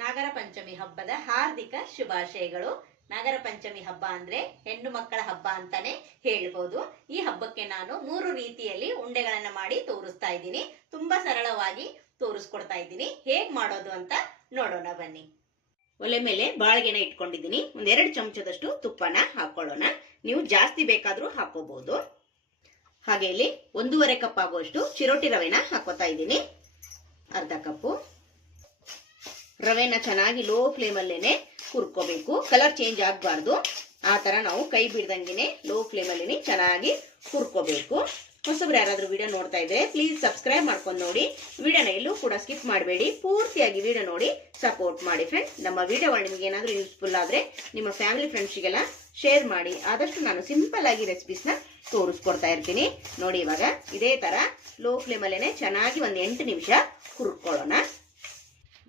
ನಾಗರ ಪಂಚಮಿ ಹಬ್ಬದ ಹಾರ್ದಿಕ ಶುಭಾಶಯಗಳು. ನಾಗರ ಪಂಚಮಿ ಹಬ್ಬ ಅಂದ್ರೆ ಹೆಣ್ಣು ಮಕ್ಕಳ ಹಬ್ಬ ಅಂತಾನೆ ಹೇಳ್ಬೋದು. ಈ ಹಬ್ಬಕ್ಕೆ ನಾನು 3 ರೀತಿಯಲ್ಲಿ ಉಂಡೆಗಳನ್ನ ಮಾಡಿ ತೋರಿಸ್ತಾ ಇದ್ದೀನಿ. ತುಂಬಾ ಸರಳವಾಗಿ ತೋರಿಸ್ಕೊಡ್ತಾ ಇದ್ದೀನಿ. ಹೇಗ್ ಮಾಡೋದು ಅಂತ ನೋಡೋಣ ಬನ್ನಿ. ಒಲೆ ಮೇಲೆ ಬಾಳ್ಗೆನ ಇಟ್ಕೊಂಡಿದ್ದೀನಿ. 2 ಚಮಚದಷ್ಟು ತುಪ್ಪನ ಹಾಕೊಳ್ಳೋಣ. ನೀವು ಜಾಸ್ತಿ ಬೇಕಾದ್ರೂ ಹಾಕೋಬಹುದು. ಹಾಗೆ ಇಲ್ಲಿ 1.5 ಕಪ್ ಆಗುವಷ್ಟು ಚಿರೋಟಿ ರವೆನ ಹಾಕೋತಾ ಇದ್ದೀನಿ. ಅರ್ಧ ಕಪ್ಪು ರವೆನ ಚೆನ್ನಾಗಿ ಲೋ ಫ್ಲೇಮ್ ಅಲ್ಲೇನೆ ಹುರ್ಕೋಬೇಕು. ಕಲರ್ ಚೇಂಜ್ ಆಗಬಾರ್ದು. ಆ ತರ ನಾವು ಕೈ ಬಿಡ್ದಂಗೆನೆ ಲೋ ಫ್ಲೇಮ್ ಅಲ್ಲಿ ಚೆನ್ನಾಗಿ ಹುರ್ಕೋಬೇಕು. ಹೊಸಬ್ರು ಯಾರಾದ್ರೂ ವಿಡಿಯೋ ನೋಡ್ತಾ ಇದ್ರೆ ಪ್ಲೀಸ್ ಸಬ್ಸ್ಕ್ರೈಬ್ ಮಾಡ್ಕೊಂಡು ನೋಡಿ. ವಿಡಿಯೋನ ಎಲ್ಲೂ ಕೂಡ ಸ್ಕಿಪ್ ಮಾಡಬೇಡಿ. ಪೂರ್ತಿಯಾಗಿ ವಿಡಿಯೋ ನೋಡಿ ಸಪೋರ್ಟ್ ಮಾಡಿ ಫ್ರೆಂಡ್ಸ್. ನಮ್ಮ ವಿಡಿಯೋಗಳು ನಿಮ್ಗೆ ಏನಾದ್ರೂ ಯೂಸ್ಫುಲ್ ಆದ್ರೆ ನಿಮ್ಮ ಫ್ಯಾಮಿಲಿ ಫ್ರೆಂಡ್ಸ್ಗೆಲ್ಲ ಶೇರ್ ಮಾಡಿ. ಆದಷ್ಟು ನಾನು ಸಿಂಪಲ್ ಆಗಿ ರೆಸಿಪೀಸ್ನ ತೋರಿಸ್ಕೊಡ್ತಾ ಇರ್ತೀನಿ. ನೋಡಿ, ಇವಾಗ ಇದೇ ತರ ಲೋ ಫ್ಲೇಮ್ ಅಲ್ಲೇನೆ ಚೆನ್ನಾಗಿ 8 ನಿಮಿಷ ಹುರ್ಕೊಳ್ಳೋಣ.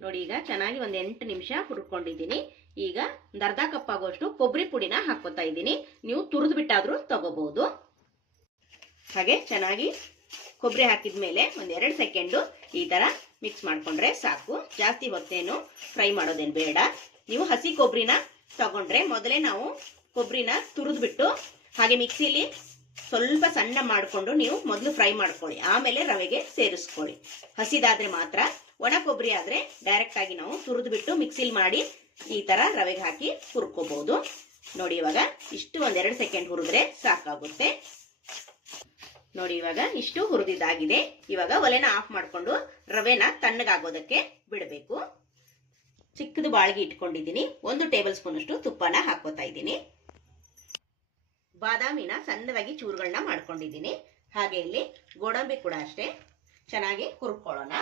ನೋಡಿ, ಈಗ ಚೆನ್ನಾಗಿ 8 ನಿಮಿಷ ಹುರ್ಕೊಂಡಿದ್ದೀನಿ. ಈಗ ಅರ್ಧ ಕಪ್ ಆಗುವಷ್ಟು ಕೊಬ್ಬರಿ ಪುಡಿನ ಹಾಕೋತಾ ಇದ್ದೀನಿ. ನೀವು ತುರಿದು ಬಿಟ್ಟಾದ್ರೂ ತಗೋಬಹುದು. ಹಾಗೆ ಚೆನ್ನಾಗಿ ಕೊಬ್ಬರಿ ಹಾಕಿದ್ಮೇಲೆ 2 ಸೆಕೆಂಡು ಈ ತರ ಮಿಕ್ಸ್ ಮಾಡ್ಕೊಂಡ್ರೆ ಸಾಕು. ಜಾಸ್ತಿ ಹೊತ್ತೇನು ಫ್ರೈ ಮಾಡೋದೇನು ಬೇಡ. ನೀವು ಹಸಿ ಕೊಬ್ಬರಿನ ತಗೊಂಡ್ರೆ ಮೊದಲೇ ನಾವು ಕೊಬ್ಬರಿನ ತುರಿದು ಬಿಟ್ಟು ಹಾಗೆ ಮಿಕ್ಸಿಲಿ ಸ್ವಲ್ಪ ಸಣ್ಣ ಮಾಡಿಕೊಂಡು ನೀವು ಮೊದಲು ಫ್ರೈ ಮಾಡ್ಕೊಳ್ಳಿ. ಆಮೇಲೆ ರವೆಗೆ ಸೇರಿಸ್ಕೊಳ್ಳಿ. ಹಸಿದಾದ್ರೆ ಮಾತ್ರ. ಒಣ ಕೊಬ್ಬರಿ ಆದ್ರೆ ಡೈರೆಕ್ಟ್ ಆಗಿ ನಾವು ತುರಿದು ಬಿಟ್ಟು ಮಿಕ್ಸಿಲಿ ಮಾಡಿ ಈ ತರ ರವೆಗೆ ಹಾಕಿ ಹುರ್ಕೋಬಹುದು. ನೋಡಿ, ಇವಾಗ ಇಷ್ಟು 2 ಸೆಕೆಂಡ್ ಹುರಿದ್ರೆ ಸಾಕಾಗುತ್ತೆ. ನೋಡಿ, ಇವಾಗ ಇಷ್ಟು ಹುರಿದಿದ್ದಾಗಿದೆ. ಇವಾಗ ಒಲೆನ ಆಫ್ ಮಾಡ್ಕೊಂಡು ರವೆನ ತಣ್ಣಗಾಗೋದಕ್ಕೆ ಬಿಡಬೇಕು. ಚಿಕ್ಕದು ಬಾಳ್ಗೆ ಇಟ್ಕೊಂಡಿದ್ದೀನಿ. 1 ಟೇಬಲ್ ಸ್ಪೂನ್ ಅಷ್ಟು ತುಪ್ಪನ ಹಾಕೋತಾ ಇದ್ದೀನಿ. ಬಾದಾಮಿನ ಸಣ್ಣದಾಗಿ ಚೂರುಗಳನ್ನ ಮಾಡ್ಕೊಂಡಿದ್ದೀನಿ. ಹಾಗೆ ಇಲ್ಲಿ ಗೋಡಂಬಿ ಕೂಡ ಅಷ್ಟೇ ಚೆನ್ನಾಗಿ ಹುರ್ಕೊಳ್ಳೋಣ.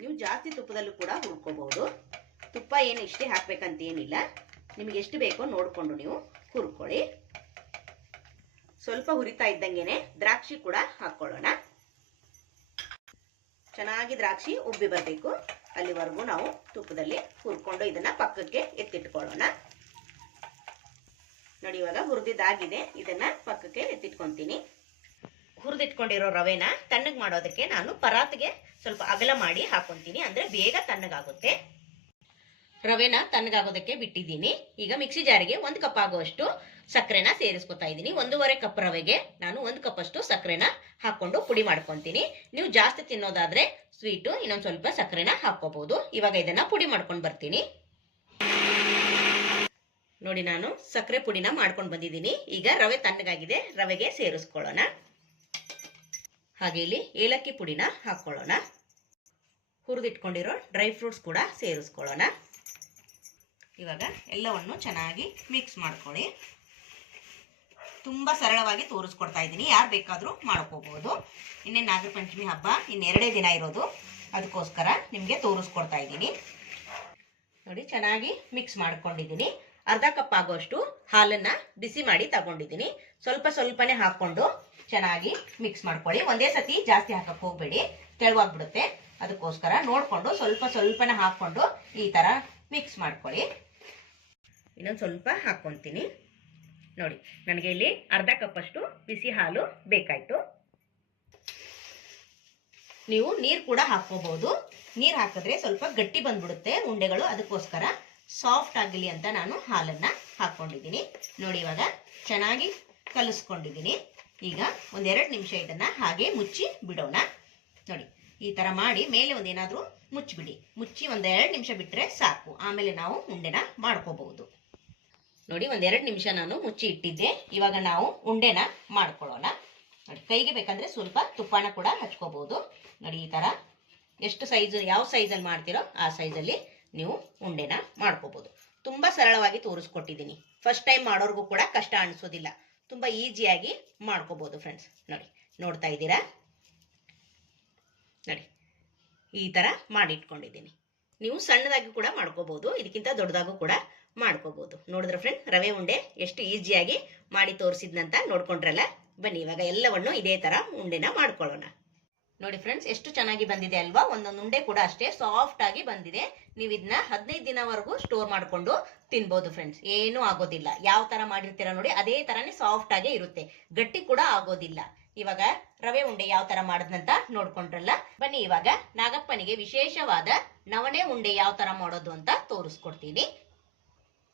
ನೀವು ಜಾಸ್ತಿ ತುಪ್ಪದಲ್ಲೂ ಕೂಡ ಹುರ್ಕೋಬಹುದು. ತುಪ್ಪ ಏನು ಇಷ್ಟೇ ಹಾಕ್ಬೇಕಂತ ಏನಿಲ್ಲ. ನಿಮ್ಗೆ ಎಷ್ಟು ಬೇಕೋ ನೋಡ್ಕೊಂಡು ನೀವು ಹುರ್ಕೊಳ್ಳಿ. ಸ್ವಲ್ಪ ಹುರಿತಾ ಇದ್ದಂಗೆನೆ ದ್ರಾಕ್ಷಿ ಕೂಡ ಹಾಕೊಳ್ಳೋಣ. ಚೆನ್ನಾಗಿ ದ್ರಾಕ್ಷಿ ಉಬ್ಬಿ ಬರಬೇಕು. ಅಲ್ಲಿವರೆಗೂ ನಾವು ತುಪ್ಪದಲ್ಲಿ ಹುರ್ಕೊಂಡು ಇದನ್ನ ಪಕ್ಕಕ್ಕೆ ಎತ್ತಿಟ್ಕೊಳ್ಳೋಣ. ನೋಡಿ, ಇವಾಗ ಹುರಿದಿದ್ದಾಗಿದೆ. ಇದನ್ನ ಪಕ್ಕಕ್ಕೆ ಎತ್ತಿಟ್ಕೊಂತೀನಿ. ಹುರಿದಿಟ್ಕೊಂಡಿರೋ ರವೆನ ತಣ್ಣಗೆ ಮಾಡೋದಕ್ಕೆ ನಾನು ಪರಾತ್ಗೆ ಸ್ವಲ್ಪ ಅಗಲ ಮಾಡಿ ಹಾಕೊಂತೀನಿ. ಅಂದ್ರೆ ಬೇಗ ತಣ್ಣಗಾಗುತ್ತೆ. ರವೆನ ತಣ್ಣಗಾಗೋದಕ್ಕೆ ಬಿಟ್ಟಿದ್ದೀನಿ. ಈಗ ಮಿಕ್ಸಿ ಜಾರಿಗೆ 1 ಕಪ್ ಆಗುವಷ್ಟು ಸಕ್ಕರೆನ ಸೇರಿಸ್ಕೊತಾ ಇದ್ದೀನಿ. 1.5 ಕಪ್ ರವೆಗೆ ನಾನು 1 ಕಪ್ ಅಷ್ಟು ಸಕ್ಕರೆನ ಹಾಕೊಂಡು ಪುಡಿ ಮಾಡ್ಕೊಂತೀನಿ. ನೀವು ಜಾಸ್ತಿ ತಿನ್ನೋದಾದ್ರೆ ಸ್ವೀಟು ಇನ್ನೊಂದು ಸ್ವಲ್ಪ ಸಕ್ಕರೆನ ಹಾಕೋಬಹುದು. ಇವಾಗ ಇದನ್ನ ಪುಡಿ ಮಾಡ್ಕೊಂಡು ಬರ್ತೀನಿ. ನೋಡಿ, ನಾನು ಸಕ್ಕರೆ ಪುಡಿನ ಮಾಡ್ಕೊಂಡು ಬಂದಿದ್ದೀನಿ. ಈಗ ರವೆ ತಣ್ಣಗಾಗಿದೆ. ರವೆಗೆ ಸೇರಿಸ್ಕೊಳ್ಳೋಣ. ಹಾಗೆ ಇಲ್ಲಿ ಏಲಕ್ಕಿ ಪುಡಿನ ಹಾಕೊಳ್ಳೋಣ. ಹುರಿದಿಟ್ಕೊಂಡಿರೋ ಡ್ರೈ ಫ್ರೂಟ್ಸ್ ಕೂಡ ಸೇರಿಸ್ಕೊಳ್ಳೋಣ. ಇವಾಗ ಎಲ್ಲವನ್ನು ಚೆನ್ನಾಗಿ ಮಿಕ್ಸ್ ಮಾಡ್ಕೊಳ್ಳಿ. ತುಂಬಾ ಸರಳವಾಗಿ ತೋರಿಸ್ಕೊಡ್ತಾ ಇದ್ದೀನಿ. ಯಾರು ಬೇಕಾದ್ರೂ ಮಾಡ್ಕೋಬಹುದು. ಇನ್ನೇ ನಾಗರ ಪಂಚಮಿ ಹಬ್ಬ 2 ದಿನ ಇರೋದು. ಅದಕ್ಕೋಸ್ಕರ ನಿಮ್ಗೆ ತೋರಿಸ್ಕೊಡ್ತಾ ಇದ್ದೀನಿ. ನೋಡಿ, ಚೆನ್ನಾಗಿ ಮಿಕ್ಸ್ ಮಾಡ್ಕೊಂಡಿದ್ದೀನಿ. ಅರ್ಧ ಕಪ್ ಆಗುವಷ್ಟು ಹಾಲನ್ನ ಬಿಸಿ ಮಾಡಿ ತಗೊಂಡಿದ್ದೀನಿ. ಸ್ವಲ್ಪನೇ ಹಾಕೊಂಡು ಚೆನ್ನಾಗಿ ಮಿಕ್ಸ್ ಮಾಡ್ಕೊಳ್ಳಿ. ಒಂದೇ ಸತಿ ಜಾಸ್ತಿ ಹಾಕಕ್ ಹೋಗ್ಬೇಡಿ, ತೆಳುವಾಗ್ಬಿಡುತ್ತೆ. ಅದಕ್ಕೋಸ್ಕರ ನೋಡ್ಕೊಂಡು ಸ್ವಲ್ಪನೇ ಹಾಕೊಂಡು ಈ ತರ ಮಿಕ್ಸ್ ಮಾಡ್ಕೊಳ್ಳಿ. ಇನ್ನೊಂದು ಸ್ವಲ್ಪ ಹಾಕೊಂತೀನಿ. ನೋಡಿ, ನನಗೆ ಇಲ್ಲಿ ಅರ್ಧ ಕಪ್ ಅಷ್ಟು ಬಿಸಿ ಹಾಲು ಬೇಕಾಯ್ತು. ನೀವು ನೀರು ಕೂಡ ಹಾಕೋಬಹುದು. ನೀರು ಹಾಕಿದ್ರೆ ಸ್ವಲ್ಪ ಗಟ್ಟಿ ಬಂದ್ಬಿಡುತ್ತೆ ಉಂಡೆಗಳು. ಅದಕ್ಕೋಸ್ಕರ ಸಾಫ್ಟ್ ಆಗಲಿ ಅಂತ ನಾನು ಹಾಲನ್ನ ಹಾಕೊಂಡಿದ್ದೀನಿ. ನೋಡಿ, ಇವಾಗ ಚೆನ್ನಾಗಿ ಕಲಿಸ್ಕೊಂಡಿದ್ದೀನಿ. ಈಗ 1-2 ನಿಮಿಷ ಇದನ್ನ ಹಾಗೆ ಮುಚ್ಚಿ ಬಿಡೋಣ. ನೋಡಿ, ಈ ತರ ಮಾಡಿ ಮೇಲೆ ಒಂದೇನಾದ್ರೂ ಮುಚ್ಚಿಬಿಡಿ. ಮುಚ್ಚಿ 1-2 ನಿಮಿಷ ಬಿಟ್ರೆ ಸಾಕು. ಆಮೇಲೆ ನಾವು ಉಂಡೆನ ಮಾಡ್ಕೋಬಹುದು. ನೋಡಿ, 1-2 ನಿಮಿಷ ನಾನು ಮುಚ್ಚಿ ಇಟ್ಟಿದ್ದೆ. ಇವಾಗ ನಾವು ಉಂಡೆನ ಮಾಡ್ಕೊಳ್ಳೋಣ. ನೋಡಿ, ಕೈಗೆ ಬೇಕಂದ್ರೆ ಸ್ವಲ್ಪ ತುಪ್ಪನ ಕೂಡ ಹಚ್ಕೋಬಹುದು. ನೋಡಿ, ಈ ತರ ಎಷ್ಟು ಸೈಜ್, ಯಾವ ಸೈಜಲ್ಲಿ ಮಾಡ್ತೀರೋ ಆ ಸೈಜಲ್ಲಿ ನೀವು ಉಂಡೆನ ಮಾಡ್ಕೋಬಹುದು. ತುಂಬಾ ಸರಳವಾಗಿ ತೋರಿಸ್ಕೊಟ್ಟಿದ್ದೀನಿ. ಫಸ್ಟ್ ಟೈಮ್ ಮಾಡೋರ್ಗೂ ಕೂಡ ಕಷ್ಟ ಅನಿಸೋದಿಲ್ಲ. ತುಂಬಾ ಈಸಿಯಾಗಿ ಮಾಡ್ಕೋಬಹುದು ಫ್ರೆಂಡ್ಸ್. ನೋಡಿ, ನೋಡ್ತಾ ಇದ್ದೀರಾ? ನೋಡಿ, ಈ ತರ ಮಾಡಿಟ್ಕೊಂಡಿದ್ದೀನಿ. ನೀವು ಸಣ್ಣದಾಗಿ ಕೂಡ ಮಾಡ್ಕೋಬಹುದು. ಇದಕ್ಕಿಂತ ದೊಡ್ಡದಾಗೂ ಕೂಡ ಮಾಡ್ಕೋಬಹುದು. ನೋಡಿದ್ರೆ ಫ್ರೆಂಡ್, ರವೆ ಉಂಡೆ ಎಷ್ಟು ಈಸಿಯಾಗಿ ಮಾಡಿ ತೋರಿಸಿದ್ನಂತ ನೋಡ್ಕೊಂಡ್ರಲ್ಲ. ಬನ್ನಿ, ಇವಾಗ ಎಲ್ಲವನ್ನು ಇದೇ ತರ ಉಂಡೆನ ಮಾಡ್ಕೊಳ್ಳೋಣ. ನೋಡಿ ಫ್ರೆಂಡ್ಸ್, ಎಷ್ಟು ಚೆನ್ನಾಗಿ ಬಂದಿದೆ ಅಲ್ವಾ? ಒಂದೊಂದು ಉಂಡೆ ಕೂಡ ಅಷ್ಟೇ ಸಾಫ್ಟ್ ಆಗಿ ಬಂದಿದೆ. ನೀವು ಇದನ್ನ 15 ದಿನವರೆಗೂ ಸ್ಟೋರ್ ಮಾಡ್ಕೊಂಡು ತಿನ್ಬಹುದು ಫ್ರೆಂಡ್ಸ್. ಏನೂ ಆಗೋದಿಲ್ಲ. ಯಾವ ತರ ಮಾಡಿರ್ತೀರಾ ನೋಡಿ, ಅದೇ ತರನೇ ಸಾಫ್ಟ್ ಆಗೇ ಇರುತ್ತೆ. ಗಟ್ಟಿ ಕೂಡ ಆಗೋದಿಲ್ಲ. ಇವಾಗ ರವೆ ಉಂಡೆ ಯಾವ ತರ ಮಾಡೋದಂತ ನೋಡ್ಕೊಂಡ್ರಲ್ಲ. ಬನ್ನಿ ಇವಾಗ ನಾಗಪ್ಪನಿಗೆ ವಿಶೇಷವಾದ ನವಣೆ ಉಂಡೆ ಯಾವ ತರ ಮಾಡೋದು ಅಂತ ತೋರಿಸ್ಕೊಡ್ತೀನಿ.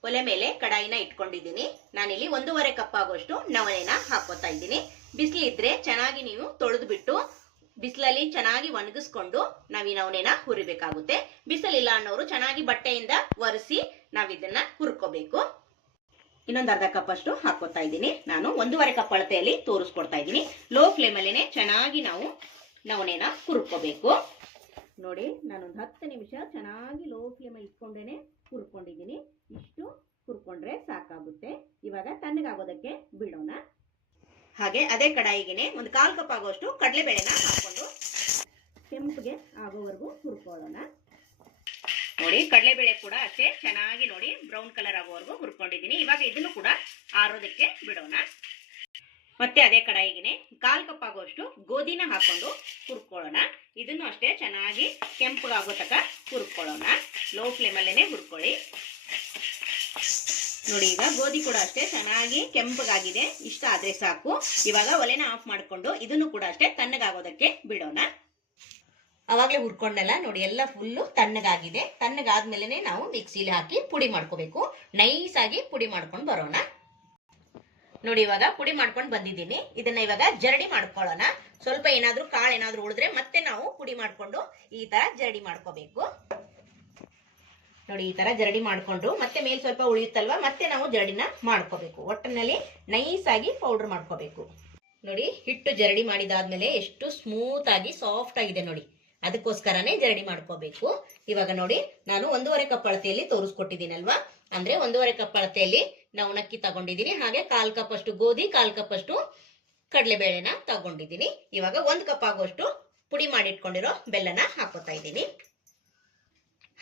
ಒಲೆ ಮೇಲೆ ಕಡಾಯಿನ ಇಟ್ಕೊಂಡಿದ್ದೀನಿ. ನಾನಿಲ್ಲಿ 1.5 ಕಪ್ ಆಗುವಷ್ಟು ನವಣೆನ ಹಾಕೋತಾ ಇದ್ದೀನಿ. ಬಿಸಿಲಿದ್ರೆ ಚೆನ್ನಾಗಿ ನೀವು ತೊಳೆದು ಬಿಟ್ಟು ಬಿಸಿಲಲ್ಲಿ ಚೆನ್ನಾಗಿ ಒಣಗಿಸ್ಕೊಂಡು ನಾವು ಈ ನವಣೆನ ಹುರಿಬೇಕಾಗುತ್ತೆ. ಬಿಸಿಲಿಲ್ಲ ಅನ್ನೋರು ಚೆನ್ನಾಗಿ ಬಟ್ಟೆಯಿಂದ ಒರೆಸಿ ನಾವಿದನ್ನ ಹುರ್ಕೋಬೇಕು. ಇನ್ನೊಂದು ಅರ್ಧ ಕಪ್ ಅಷ್ಟು ಹಾಕೋತಾ ಇದ್ದೀನಿ. ನಾನು 1.5 ಕಪ್ ಅಳತೆಯಲ್ಲಿ ತೋರಿಸ್ಕೊಡ್ತಾ ಇದ್ದೀನಿ. ಲೋ ಫ್ಲೇಮ್ ಅಲ್ಲೇನೆ ಚೆನ್ನಾಗಿ ನಾವು ನವಣೆನ ಹುರ್ಕೋಬೇಕು. ನೋಡಿ, ನಾನೊಂದು 10 ನಿಮಿಷ ಚೆನ್ನಾಗಿ ಲೋ ಫ್ಲೇಮ್ ಅಲ್ಲಿ ಇಟ್ಕೊಂಡೇನೆ ಹುರ್ಕೊಂಡಿದ್ದೀನಿ. ಇಷ್ಟು ಹುರ್ಕೊಂಡ್ರೆ ಸಾಕಾಗುತ್ತೆ. ಇವಾಗ ತಣ್ಣಗಾಗೋದಕ್ಕೆ ಬಿಡೋಣ. ಹಾಗೆ ಅದೇ ಕಡಾಯಿಗೆನೆ ಒಂದು 1/4 ಕಪ್ ಆಗುವಷ್ಟು ಕಡಲೆಬೇಳೆನ ಹಾಕೊಂಡು ಕೆಂಪಗೆ ಆಗೋವರೆಗೂ ಹುರ್ಕೊಳ್ಳೋಣ. ನೋಡಿ, ಕಡಲೆಬೇಳೆ ಕೂಡ ಅಷ್ಟೇ ಚೆನ್ನಾಗಿ ನೋಡಿ ಬ್ರೌನ್ ಕಲರ್ ಆಗೋವರೆಗೂ ಹುರ್ಕೊಂಡಿದ್ದೀನಿ. ಇವಾಗ ಇದನ್ನು ಕೂಡ ಆರೋದಕ್ಕೆ ಬಿಡೋಣ. ಮತ್ತೆ ಅದೇ ಕಡಾಯಿಗೆನೆ 1/4 ಕಪ್ ಆಗುವಷ್ಟು ಗೋಧಿನ ಹಾಕೊಂಡು ಹುರ್ಕೊಳ್ಳೋಣ. ಇದನ್ನು ಅಷ್ಟೇ ಚೆನ್ನಾಗಿ ಕೆಂಪಗಾಗೋ ತನಕ ಹುರ್ಕೊಳ್ಳೋಣ. ಲೋ ಫ್ಲೇಮ್ ಅಲ್ಲೇನೆ ಹುರ್ಕೊಳ್ಳಿ. ನೋಡಿ, ಈಗ ಗೋಧಿ ಕೂಡ ಅಷ್ಟೇ ಚೆನ್ನಾಗಿ ಕೆಂಪಗಾಗಿದೆ. ಇಷ್ಟ ಆದ್ರೆ ಸಾಕು. ಇವಾಗ ಒಲೆನ ಆಫ್ ಮಾಡ್ಕೊಂಡು ಇದನ್ನು ಕೂಡ ಅಷ್ಟೇ ತಣ್ಣಗಾಗೋದಕ್ಕೆ ಬಿಡೋಣ. ಅವಾಗಲೇ ಹುರ್ಕೊಂಡಲ್ಲ ನೋಡಿ, ಎಲ್ಲ ಫುಲ್ಲು ತಣ್ಣಗಾಗಿದೆ. ತಣ್ಣಗಾದ್ಮೇಲೆ ನಾವು ಮಿಕ್ಸಿಲಿ ಹಾಕಿ ಪುಡಿ ಮಾಡ್ಕೋಬೇಕು. ನೈಸ್ ಆಗಿ ಪುಡಿ ಮಾಡ್ಕೊಂಡು ಬರೋಣ. ನೋಡಿ, ಇವಾಗ ಪುಡಿ ಮಾಡ್ಕೊಂಡು ಬಂದಿದ್ದೀನಿ. ಇದನ್ನ ಇವಾಗ ಜರಡಿ ಮಾಡ್ಕೊಳ್ಳೋಣ. ಸ್ವಲ್ಪ ಏನಾದ್ರೂ ಕಾಳು ಏನಾದ್ರೂ ಉಳಿದ್ರೆ ಮತ್ತೆ ನಾವು ಪುಡಿ ಮಾಡ್ಕೊಂಡು ಈ ತರ ಜರಡಿ ಮಾಡ್ಕೋಬೇಕು. ನೋಡಿ, ಈ ತರ ಜರಡಿ ಮಾಡ್ಕೊಂಡು ಮತ್ತೆ ಮೇಲ್ ಸ್ವಲ್ಪ ಉಳಿಯುತ್ತಲ್ವಾ, ಮತ್ತೆ ನಾವು ಜರಡಿನ ಮಾಡ್ಕೋಬೇಕು. ಒಟ್ಟಿನಲ್ಲಿ ನೈಸ್ ಆಗಿ ಪೌಡರ್ ಮಾಡ್ಕೋಬೇಕು. ನೋಡಿ, ಹಿಟ್ಟು ಜರಡಿ ಮಾಡಿದಾದ್ಮೇಲೆ ಎಷ್ಟು ಸ್ಮೂತ್ ಆಗಿ ಸಾಫ್ಟ್ ಆಗಿದೆ ನೋಡಿ. ಅದಕ್ಕೋಸ್ಕರನೇ ಜರಡಿ ಮಾಡ್ಕೋಬೇಕು. ಇವಾಗ ನೋಡಿ, ನಾನು 1.5 ಕಪ್ ಅಳತೆಯಲ್ಲಿ ತೋರಿಸ್ಕೊಟ್ಟಿದ್ದೀನಲ್ವಾ, ಅಂದ್ರೆ 1.5 ಕಪ್ ಅಳತೆಯಲ್ಲಿ ನವಣಕ್ಕಿ ತಗೊಂಡಿದ್ದೀನಿ. ಹಾಗೆ 1/4 ಕಪ್ ಅಷ್ಟು ಗೋಧಿ, 1/4 ಕಪ್ ಅಷ್ಟು ಕಡಲೆಬೇಳೆನ ತಗೊಂಡಿದ್ದೀನಿ. ಇವಾಗ 1 ಕಪ್ ಆಗುವಷ್ಟು ಪುಡಿ ಮಾಡಿಟ್ಕೊಂಡಿರೋ ಬೆಲ್ಲನ ಹಾಕೋತಾ ಇದ್ದೀನಿ.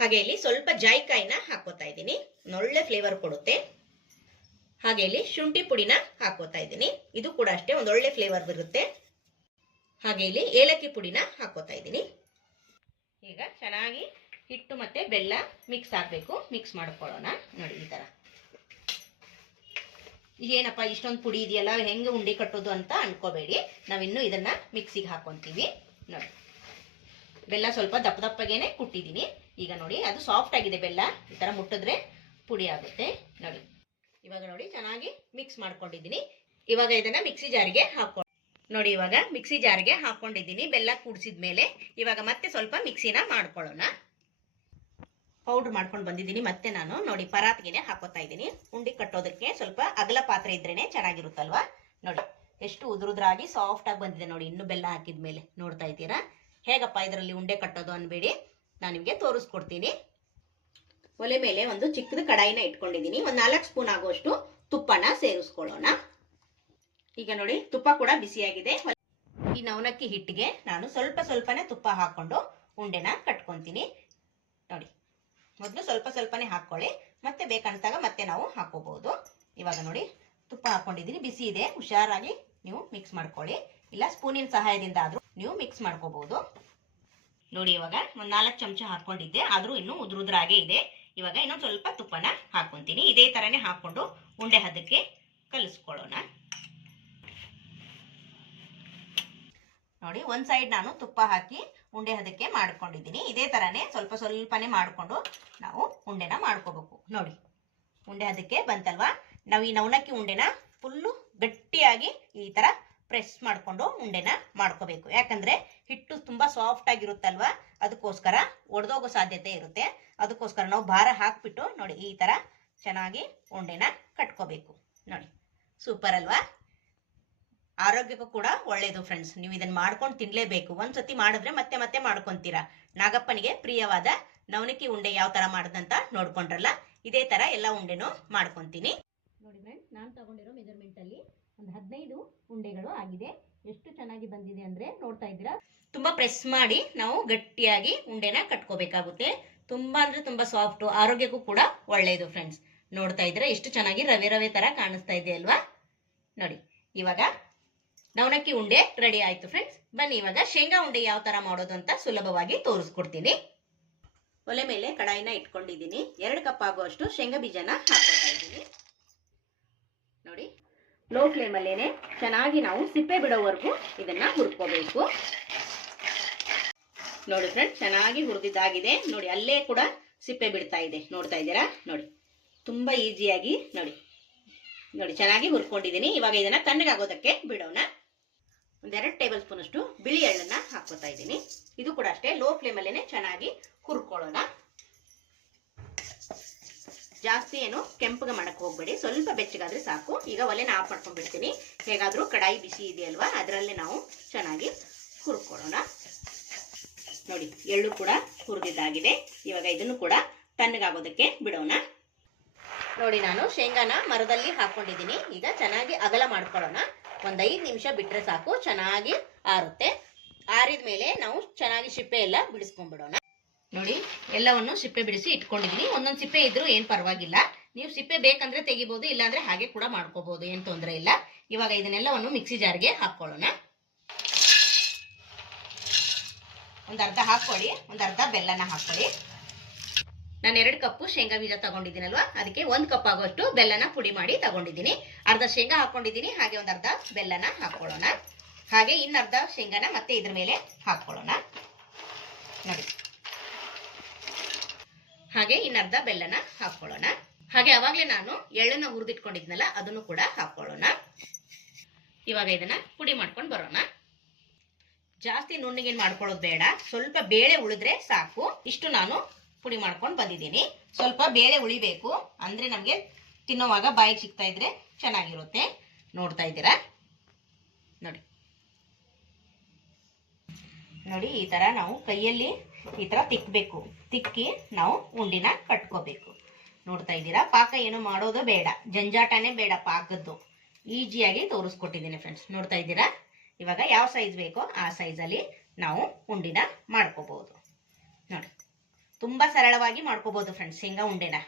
ಹಾಗೆ ಇಲ್ಲಿ ಸ್ವಲ್ಪ ಜಾಯಿಕಾಯಿನ ಹಾಕೋತಾ ಇದ್ದೀನಿ, ಒಳ್ಳೆ ಫ್ಲೇವರ್ ಕೊಡುತ್ತೆ. ಹಾಗೆ ಇಲ್ಲಿ ಶುಂಠಿ ಪುಡಿನ ಹಾಕೋತಾ ಇದ್ದೀನಿ. ಇದು ಕೂಡ ಅಷ್ಟೇ ಒಂದೊಳ್ಳೆ ಫ್ಲೇವರ್ ಬರುತ್ತೆ. ಹಾಗೆ ಇಲ್ಲಿ ಏಲಕ್ಕಿ ಪುಡಿನ ಹಾಕೋತಾ ಇದ್ದೀನಿ. ಈಗ ಚೆನ್ನಾಗಿ ಹಿಟ್ಟು ಮತ್ತೆ ಬೆಲ್ಲ ಮಿಕ್ಸ್ ಆಗಬೇಕು. ಮಿಕ್ಸ್ ಮಾಡ್ಕೊಳ್ಳೋಣ. ನೋಡಿ, ಈ ತರ. ಏನಪ್ಪ ಇಷ್ಟೊಂದು ಪುಡಿ ಇದೆಯಲ್ಲ, ಹೆಂಗೆ ಉಂಡೆ ಕಟ್ಟೋದು ಅಂತ ಅನ್ಕೋಬೇಡಿ. ನಾವಿನ್ನು ಇದನ್ನ ಮಿಕ್ಸಿಗೆ ಹಾಕೊಂತೀವಿ. ನೋಡಿ, ಬೆಲ್ಲ ಸ್ವಲ್ಪ ದಪ್ಪ ದಪ್ಪಗೇನೆ ಕುಟ್ಟಿದ್ದೀನಿ. ಈಗ ನೋಡಿ, ಅದು ಸಾಫ್ಟ್ ಆಗಿದೆ. ಬೆಲ್ಲ ಈ ತರ ಮುಟ್ಟಿದ್ರೆ ಪುಡಿ ಆಗುತ್ತೆ. ನೋಡಿ, ಇವಾಗ ನೋಡಿ ಚೆನ್ನಾಗಿ ಮಿಕ್ಸ್ ಮಾಡ್ಕೊಂಡಿದ್ದೀನಿ. ಇವಾಗ ಇದನ್ನ ಮಿಕ್ಸಿ ಜಾರಿಗೆ ಹಾಕೊ ನೋಡಿ, ಇವಾಗ ಮಿಕ್ಸಿ ಜಾರ್ಗೆ ಹಾಕೊಂಡಿದ್ದೀನಿ ಬೆಲ್ಲ ಕೂಡಿಸಿದ್ಮೇಲೆ. ಇವಾಗ ಮತ್ತೆ ಸ್ವಲ್ಪ ಮಿಕ್ಸಿನ ಮಾಡ್ಕೊಳ್ಳೋಣ. ಪೌಡರ್ ಮಾಡ್ಕೊಂಡು ಬಂದಿದ್ದೀನಿ. ಮತ್ತೆ ನಾನು ನೋಡಿ ಪರಾತ್ಗೆನೆ ಹಾಕೋತಾ ಇದ್ದೀನಿ. ಉಂಡೆ ಕಟ್ಟೋದಕ್ಕೆ ಸ್ವಲ್ಪ ಅಗಲ ಪಾತ್ರೆ ಇದ್ರೇನೆ ಚೆನ್ನಾಗಿರುತ್ತಲ್ವಾ. ನೋಡಿ, ಎಷ್ಟು ಉದುರುದ್ರಾಗಿ ಸಾಫ್ಟ್ ಆಗಿ ಬಂದಿದೆ ನೋಡಿ. ಇನ್ನು ಬೆಲ್ಲ ಹಾಕಿದ್ಮೇಲೆ ನೋಡ್ತಾ ಇದ್ದೀರಾ. ಹೇಗಪ್ಪ ಇದರಲ್ಲಿ ಉಂಡೆ ಕಟ್ಟೋದು ಅನ್ಬೇಡಿ, ನಾನು ನಿಮಗೆ ತೋರಿಸ್ಕೊಡ್ತೀನಿ. ಒಲೆ ಮೇಲೆ ಒಂದು ಚಿಕ್ಕದ ಕಡಾಯಿನ ಇಟ್ಕೊಂಡಿದ್ದೀನಿ. ಒಂದು 4 ಸ್ಪೂನ್ ಆಗುವಷ್ಟು ತುಪ್ಪನ ಸೇರಿಸ್ಕೊಳ್ಳೋಣ. ಈಗ ನೋಡಿ, ತುಪ್ಪ ಕೂಡ ಬಿಸಿಯಾಗಿದೆ. ಈ ನವಣಕ್ಕಿ ಹಿಟ್ಟಿಗೆ ನಾನು ಸ್ವಲ್ಪನೇ ತುಪ್ಪ ಹಾಕೊಂಡು ಉಂಡೆನ ಕಟ್ಕೊಂತೀನಿ. ನೋಡಿ, ಮೊದಲು ಸ್ವಲ್ಪನೇ ಹಾಕೊಳ್ಳಿ, ಮತ್ತೆ ಬೇಕಂತಾಗ ಮತ್ತೆ ನಾವು ಹಾಕೋಬಹುದು. ಇವಾಗ ನೋಡಿ, ತುಪ್ಪ ಹಾಕೊಂಡಿದ್ದೀನಿ, ಬಿಸಿ ಇದೆ. ಹುಷಾರಾಗಿ ನೀವು ಮಿಕ್ಸ್ ಮಾಡ್ಕೊಳ್ಳಿ. ಇಲ್ಲ ಸ್ಪೂನಿನ ಸಹಾಯದಿಂದ ಆದ್ರೂ ನೀವು ಮಿಕ್ಸ್ ಮಾಡ್ಕೋಬಹುದು. ನೋಡಿ, ಇವಾಗ ಒಂದು 4 ಚಮಚ ಹಾಕೊಂಡಿದ್ದೆ, ಆದ್ರೂ ಇನ್ನೂ ಉದುರುದ್ರಾಗೆ ಇದೆ. ಇವಾಗ ಇನ್ನೊಂದು ಸ್ವಲ್ಪ ತುಪ್ಪನ ಹಾಕೊಂತೀನಿ. ಇದೇ ತರನೇ ಹಾಕೊಂಡು ಉಂಡೆ ಹದಕ್ಕೆ ಕಲಿಸ್ಕೊಳ್ಳೋಣ. ನೋಡಿ, ಒಂದ್ ಸೈಡ್ ನಾನು ತುಪ್ಪ ಹಾಕಿ ಉಂಡೆ ಹದಕ್ಕೆ ಮಾಡ್ಕೊಂಡಿದ್ದೀನಿ. ಇದೇ ತರನೇ ಸ್ವಲ್ಪನೇ ಮಾಡ್ಕೊಂಡು ನಾವು ಉಂಡೆನ ಮಾಡ್ಕೋಬೇಕು. ನೋಡಿ, ಉಂಡೆ ಹದಕ್ಕೆ ಬಂತಲ್ವಾ. ನಾವು ಈ ನವಣಕ್ಕಿ ಉಂಡೆನ ಫುಲ್ಲು ಗಟ್ಟಿಯಾಗಿ ಈ ತರ ಪ್ರೆಸ್ ಮಾಡ್ಕೊಂಡು ಉಂಡೆನ ಮಾಡ್ಕೋಬೇಕು. ಯಾಕಂದ್ರೆ ಹಿಟ್ಟು ತುಂಬಾ ಸಾಫ್ಟ್ ಆಗಿರುತ್ತಲ್ವಾ, ಅದಕ್ಕೋಸ್ಕರ ಒಡೆದೋಗೋ ಸಾಧ್ಯತೆ ಇರುತ್ತೆ. ಅದಕ್ಕೋಸ್ಕರ ನಾವು ಭಾರ ಹಾಕ್ಬಿಟ್ಟು ನೋಡಿ ಈ ತರ ಚೆನ್ನಾಗಿ ಉಂಡೆನ ಕಟ್ಕೋಬೇಕು. ನೋಡಿ, ಸೂಪರ್ ಅಲ್ವಾ. ಆರೋಗ್ಯಕ್ಕೂ ಕೂಡ ಒಳ್ಳೇದು ಫ್ರೆಂಡ್ಸ್. ನೀವು ಇದನ್ನ ಮಾಡ್ಕೊಂಡು ತಿನ್ಲೇಬೇಕು. ಒಂದ್ಸತಿ ಮಾಡಿದ್ರೆ ಮತ್ತೆ ಮತ್ತೆ ಮಾಡ್ಕೊಂತೀರಾ. ನಾಗಪ್ಪನಿಗೆ ಪ್ರಿಯವಾದ ನವಣಕ್ಕಿ ಉಂಡೆ ಯಾವ ತರ ಮಾಡದಂತ ನೋಡ್ಕೊಂಡ್ರಲ್ಲ, ಇದೇ ತರ ಎಲ್ಲ ಉಂಡೆನೂ ಮಾಡ್ಕೊಂತೀನಿ. ನೋಡಿ ಫ್ರೆಂಡ್ಸ್, ನಾನು ತಗೊಂಡಿರೋ ಮೆಜರ್ಮೆಂಟ್ ಅಲ್ಲಿ ಒಂದು 15 ಉಂಡೆಗಳು ಆಗಿದೆ. ಎಷ್ಟು ಚೆನ್ನಾಗಿ ಬಂದಿದೆ ಅಂದ್ರೆ ನೋಡ್ತಾ ಇದ್ದೀರಾ. ತುಂಬಾ ಪ್ರೆಸ್ ಮಾಡಿ ನಾವು ಗಟ್ಟಿಯಾಗಿ ಉಂಡೆನ ಕಟ್ಕೋಬೇಕಾಗುತ್ತೆ. ತುಂಬಾ ಅಂದ್ರೆ ತುಂಬಾ ಸಾಫ್ಟ್, ಆರೋಗ್ಯಕ್ಕೂ ಕೂಡ ಒಳ್ಳೇದು ಫ್ರೆಂಡ್ಸ್. ನೋಡ್ತಾ ಇದ್ದೀರಾ ಎಷ್ಟು ಚೆನ್ನಾಗಿ ರವೆ ತರ ಕಾಣಿಸ್ತಾ ಇದೆ ಅಲ್ವಾ. ನೋಡಿ, ಇವಾಗ ನವಣಕ್ಕಿ ಉಂಡೆ ರೆಡಿ ಆಯ್ತು ಫ್ರೆಂಡ್ಸ್. ಬನ್ನಿ ಇವಾಗ ಶೇಂಗಾ ಉಂಡೆ ಯಾವ ತರ ಮಾಡೋದು ಅಂತ ಸುಲಭವಾಗಿ ತೋರಿಸ್ಕೊಡ್ತೀನಿ. ಒಲೆ ಮೇಲೆ ಕಡಾಯಿನ ಇಟ್ಕೊಂಡಿದ್ದೀನಿ. 2 ಕಪ್ ಆಗುವಷ್ಟು ಶೇಂಗಾ ಬೀಜನ ಹಾಕೋತಾ ಇದ್ದೀನಿ. ನೋಡಿ, ಲೋ ಫ್ಲೇಮಲ್ಲೇನೆ ಚೆನ್ನಾಗಿ ನಾವು ಸಿಪ್ಪೆ ಬಿಡೋವರೆಗೂ ಇದನ್ನ ಹುರ್ಕೋಬೇಕು. ನೋಡಿ ಫ್ರೆಂಡ್ಸ್, ಚೆನ್ನಾಗಿ ಹುರಿದಿದ್ದಾಗಿದೆ. ನೋಡಿ ಅಲ್ಲೇ ಕೂಡ ಸಿಪ್ಪೆ ಬಿಡ್ತಾ ಇದೆ, ನೋಡ್ತಾ ಇದ್ದೀರಾ? ನೋಡಿ ತುಂಬಾ ಈಸಿಯಾಗಿ ನೋಡಿ ನೋಡಿ ಚೆನ್ನಾಗಿ ಹುರ್ಕೊಂಡಿದ್ದೀನಿ. ಇವಾಗ ಇದನ್ನ ತಣ್ಣಗಾಗೋದಕ್ಕೆ ಬಿಡೋಣ. ಒಂದೆರಡು ಟೇಬಲ್ ಸ್ಪೂನ್ ಅಷ್ಟು ಬಿಳಿ ಎಳ್ಳನ್ನ ಹಾಕೋತಾ ಇದ್ದೀನಿ. ಇದು ಕೂಡ ಅಷ್ಟೇ ಲೋ ಫ್ಲೇಮಲ್ಲೇನೆ ಚೆನ್ನಾಗಿ ಹುರ್ಕೊಳ್ಳೋಣ. ಜಾಸ್ತಿ ಏನು ಕೆಂಪಗೆ ಮಾಡಕ್ ಹೋಗ್ಬೇಡಿ, ಸ್ವಲ್ಪ ಬೆಚ್ಚಗಾದ್ರೆ ಸಾಕು. ಈಗ ಒಲೆನ ಆಫ್ ಮಾಡ್ಕೊಂಡ್ಬಿಡ್ತೀನಿ. ಹೇಗಾದ್ರೂ ಕಡಾಯಿ ಬಿಸಿ ಇದೆಯಲ್ವಾ, ಅದರಲ್ಲೇ ನಾವು ಚೆನ್ನಾಗಿ ಹುರ್ಕೊಳ್ಳೋಣ. ನೋಡಿ ಎಳ್ಳು ಕೂಡ ಹುರಿದಿದ್ದಾಗಿದೆ. ಇವಾಗ ಇದನ್ನು ಕೂಡ ತಣ್ಣಗಾಗೋದಕ್ಕೆ ಬಿಡೋಣ. ನೋಡಿ ನಾನು ಶೇಂಗಾನ ಮರದಲ್ಲಿ ಹಾಕೊಂಡಿದ್ದೀನಿ. ಈಗ ಚೆನ್ನಾಗಿ ಅಗಲ ಮಾಡ್ಕೊಳ್ಳೋಣ. ಒಂದ್ 5 ನಿಮಿಷ ಬಿಟ್ರೆ ಸಾಕು, ಚೆನ್ನಾಗಿ ಆರುತ್ತೆ. ಆರಿದ ಮೇಲೆ ನಾವು ಚೆನ್ನಾಗಿ ಸಿಪ್ಪೆ ಎಲ್ಲ ಬಿಡಿಸ್ಕೊಂಡ್ಬಿಡೋಣ. ನೋಡಿ ಎಲ್ಲವನ್ನು ಸಿಪ್ಪೆ ಬಿಡಿಸಿ ಇಟ್ಕೊಂಡಿದ್ದೀನಿ. ಒಂದೊಂದು ಸಿಪ್ಪೆ ಇದ್ರೂ ಏನ್ ಪರವಾಗಿಲ್ಲ, ನೀವು ಸಿಪ್ಪೆ ಬೇಕಂದ್ರೆ ತೆಗಿಬಹುದು, ಇಲ್ಲಾಂದ್ರೆ ಹಾಗೆ ಕೂಡ ಮಾಡ್ಕೋಬಹುದು, ಏನ್ ತೊಂದರೆ ಇಲ್ಲ. ಇವಾಗ ಇದನ್ನೆಲ್ಲವನ್ನು ಮಿಕ್ಸಿ ಜಾರ್ಗೆ ಹಾಕೊಳ್ಳೋಣ. ಒಂದ್ ಅರ್ಧ ಹಾಕೊಳ್ಳಿ, ಒಂದ್ ಅರ್ಧ ಬೆಲ್ಲನ ಹಾಕೊಳ್ಳಿ. ನಾನು 2 ಕಪ್ಪು ಶೇಂಗಾ ಬೀಜ ತಗೊಂಡಿದ್ದೀನಲ್ವಾ, ಅದಕ್ಕೆ 1 ಕಪ್ ಆಗುವಷ್ಟು ಬೆಲ್ಲನ ಪುಡಿ ಮಾಡಿ ತಗೊಂಡಿದ್ದೀನಿ. ಅರ್ಧ ಶೇಂಗಾ ಹಾಕೊಂಡಿದ್ದೀನಿ, ಹಾಗೆ ಒಂದ್ ಅರ್ಧ ಬೆಲ್ಲನ ಹಾಕೊಳ್ಳೋಣ. ಹಾಗೆ ಇನ್ನರ್ಧ ಶೇಂಗಾನ ಮತ್ತೆ ಇದ್ರ ಮೇಲೆ ಹಾಕೊಳ್ಳೋಣ. ನೋಡಿ ಹಾಗೆ ಇನ್ನರ್ಧ ಬೆಲ್ಲನ ಹಾಕೊಳ್ಳೋಣ. ಹಾಗೆ ಅವಾಗಲೇ ನಾನು ಎಳ್ಳನ್ನ ಹುರಿದಿಟ್ಕೊಂಡಿದ್ನಲ್ಲ, ಅದನ್ನು ಕೂಡ ಹಾಕೊಳ್ಳೋಣ. ಇವಾಗ ಇದನ್ನ ಪುಡಿ ಮಾಡ್ಕೊಂಡು ಬರೋಣ. ಜಾಸ್ತಿ ನುಣ್ಣಗೇನು ಮಾಡ್ಕೊಳ್ಳೋದು ಬೇಡ, ಸ್ವಲ್ಪ ಬೇಳೆ ಉಳಿದ್ರೆ ಸಾಕು. ಇಷ್ಟು ನಾನು ಪುಡಿ ಮಾಡ್ಕೊಂಡು ಬಂದಿದ್ದೀನಿ. ಸ್ವಲ್ಪ ಬೇಳೆ ಉಳಿಬೇಕು, ಅಂದ್ರೆ ನಮಗೆ ತಿನ್ನೋವಾಗ ಬಾಯಿಗೆ ಸಿಗ್ತಾ ಇದ್ರೆ ಚೆನ್ನಾಗಿರುತ್ತೆ. ನೋಡ್ತಾ ಇದ್ದೀರಾ? ನೋಡಿ ನೋಡಿ ಈ ತರ ನಾವು ಕೈಯಲ್ಲಿ ಈ ತರ ತಿಕ್ಕಬೇಕು. ತಿಕ್ಕಿ ನಾವು ಉಂಡಿನ ಕಟ್ಕೋಬೇಕು. ನೋಡ್ತಾ ಇದ್ದೀರಾ? ಪಾಕ ಏನು ಮಾಡೋದು ಬೇಡ, ಜಂಜಾಟನೇ ಬೇಡ ಪಾಕದ್ದು. ಈಜಿಯಾಗಿ ತೋರಿಸ್ಕೊಟ್ಟಿದ್ದೀನಿ ಫ್ರೆಂಡ್ಸ್. ನೋಡ್ತಾ ಇದ್ದೀರಾ? ಇವಾಗ ಯಾವ ಸೈಜ್ ಬೇಕೋ ಆ ಸೈಜಲ್ಲಿ ನಾವು ಉಂಡಿನ ಮಾಡ್ಕೋಬಹುದು. ನೋಡಿ ತುಂಬಾ ಸರಳವಾಗಿ ಮಾಡ್ಕೋಬಹುದು ಫ್ರೆಂಡ್ಸ್ ಶೇಂಗಾ ಉಂಡೆನ.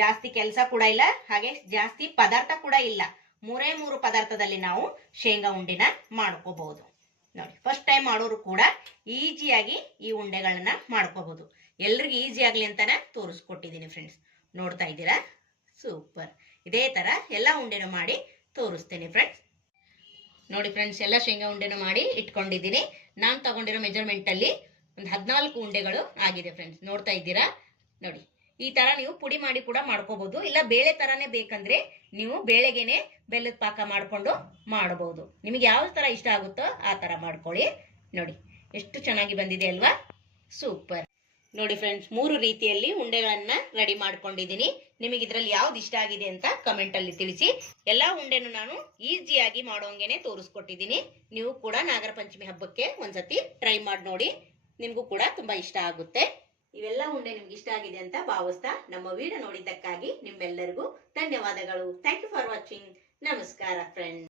ಜಾಸ್ತಿ ಕೆಲಸ ಕೂಡ ಇಲ್ಲ, ಹಾಗೆ ಜಾಸ್ತಿ ಪದಾರ್ಥ ಕೂಡ ಇಲ್ಲ. 3 ಪದಾರ್ಥದಲ್ಲಿ ನಾವು ಶೇಂಗಾ ಉಂಡಿನ ಮಾಡ್ಕೋಬಹುದು. ನೋಡಿ ಫಸ್ಟ್ ಟೈಮ್ ಮಾಡೋರು ಕೂಡ ಈಜಿಯಾಗಿ ಈ ಉಂಡೆಗಳನ್ನ ಮಾಡ್ಕೋಬಹುದು. ಎಲ್ರಿಗೂ ಈಜಿ ಆಗ್ಲಿ ಅಂತಾನೆ ತೋರಿಸ್ಕೊಟ್ಟಿದ್ದೀನಿ ಫ್ರೆಂಡ್ಸ್. ನೋಡ್ತಾ ಇದ್ದೀರಾ? ಸೂಪರ್. ಇದೇ ತರ ಎಲ್ಲ ಉಂಡೆನೂ ಮಾಡಿ ತೋರಿಸ್ತೇನೆ ಫ್ರೆಂಡ್ಸ್. ನೋಡಿ ಫ್ರೆಂಡ್ಸ್, ಎಲ್ಲ ಶೇಂಗಾ ಉಂಡೆನೂ ಮಾಡಿ ಇಟ್ಕೊಂಡಿದ್ದೀನಿ. ನಾನು ತಗೊಂಡಿರೋ ಮೆಜರ್ಮೆಂಟ್ ಅಲ್ಲಿ ಒಂದು 14 ಉಂಡೆಗಳು ಆಗಿದೆ ಫ್ರೆಂಡ್ಸ್. ನೋಡ್ತಾ ಇದ್ದೀರಾ? ನೋಡಿ ಈ ತರ ನೀವು ಪುಡಿ ಮಾಡಿ ಕೂಡ ಮಾಡ್ಕೋಬಹುದು, ಇಲ್ಲ ಬೇಳೆ ತರಾನೇ ಬೇಕಂದ್ರೆ ನೀವು ಬೇಳೆಗೆನೆ ಬೆಲ್ಲದ ಪಾಕ ಮಾಡ್ಕೊಂಡು ಮಾಡಬಹುದು. ನಿಮಗೆ ಯಾವ ತರ ಇಷ್ಟ ಆಗುತ್ತೋ ಆ ತರ ಮಾಡ್ಕೊಳ್ಳಿ. ನೋಡಿ ಎಷ್ಟು ಚೆನ್ನಾಗಿ ಬಂದಿದೆ ಅಲ್ವಾ? ಸೂಪರ್. ನೋಡಿ ಫ್ರೆಂಡ್ಸ್, 3 ರೀತಿಯಲ್ಲಿ ಉಂಡೆಗಳನ್ನ ರೆಡಿ ಮಾಡ್ಕೊಂಡಿದ್ದೀನಿ. ನಿಮಗೆ ಇದ್ರಲ್ಲಿ ಯಾವ್ದು ಇಷ್ಟ ಆಗಿದೆ ಅಂತ ಕಮೆಂಟ್ ಅಲ್ಲಿ ತಿಳಿಸಿ. ಎಲ್ಲಾ ಉಂಡೆನು ನಾನು ಈಸಿಯಾಗಿ ಮಾಡೋಂಗೆನೆ ತೋರಿಸ್ಕೊಟ್ಟಿದ್ದೀನಿ. ನೀವು ಕೂಡ ನಾಗರ ಪಂಚಮಿ ಹಬ್ಬಕ್ಕೆ ಒಂದ್ಸತಿ ಟ್ರೈ ಮಾಡಿ ನೋಡಿ, ನಿಮ್ಗೂ ಕೂಡ ತುಂಬಾ ಇಷ್ಟ ಆಗುತ್ತೆ. ಇವೆಲ್ಲ ಉಂಡೆ ನಿಮ್ಗೆ ಇಷ್ಟ ಆಗಿದೆ ಅಂತ ಭಾವಿಸ್ತಾ ನಮ್ಮ ವಿಡಿಯೋ ನೋಡಿದ್ದಕ್ಕಾಗಿ ನಿಮ್ಮೆಲ್ಲರಿಗೂ ಧನ್ಯವಾದಗಳು. Thank you for watching. ನಮಸ್ಕಾರ ಫ್ರೆಂಡ್ಸ್.